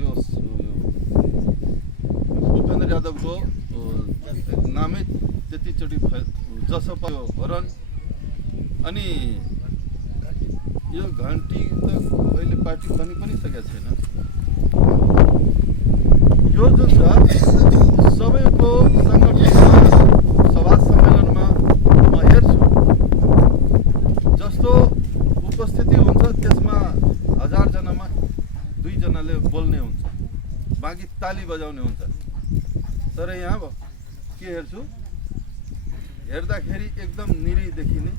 यो भूपेन्द्र यादवको नामै त्यतिचोटि जसो पायो हरण अनि यो घन्टी त अहिले पार्टी बनि पनि सकेको छैन। यो जुन छ सबैको सङ्गठनमा सभा सम्मेलनमा म हेर्छु जस्तो उपस्थिति हुन्छ त्यसमा 1000 जनामा 2 जनाले बोल्ने हुन्छ, बाँकी ताली बजाउने हुन्छ। तर यहाँ के हेर्छु, हेर्दाखेरि एकदम निरी देखिने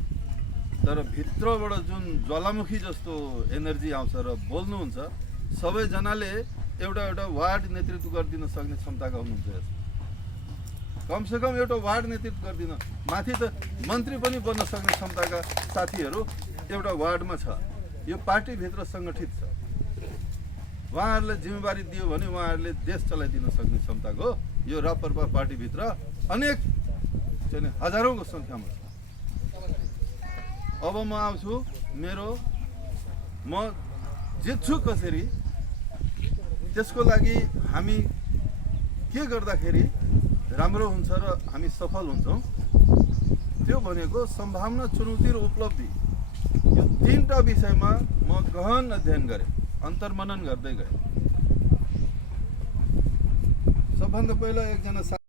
तर भित्रबाट जुन ज्वालामुखी जस्तो एनर्जी आउँछ र बोल्नुहुन्छ। सबैजनाले एउटा वार्ड नेतृत्व गरिदिन सक्ने क्षमताका हुनुहुन्छ। कमसेकम एउटा वार्ड नेतृत्व गरिदिन, माथि त मन्त्री पनि बन्न सक्ने क्षमताका साथीहरू एउटा वार्डमा छ। यो पार्टीभित्र सङ्गठित छ। उहाँहरूलाई जिम्मेवारी दियो भने उहाँहरूले देश चलाइदिन सक्ने क्षमताको यो राप्रपा पार्टीभित्र अनेक चाहिँ हजारौँको सङ्ख्यामा छ। अब म आउँछु म जित्छु कसरी, त्यसको लागि हामी के गर्दाखेरि राम्रो हुन्छ र हामी सफल हुन्छौँ त्यो भनेको सम्भावना, चुनौती र उपलब्धि, यो 3टा विषयमा म गहन अध्ययन गरेँ, अन्तर्मनन गर्दै गएँ। सबभन्दा पहिला एकजना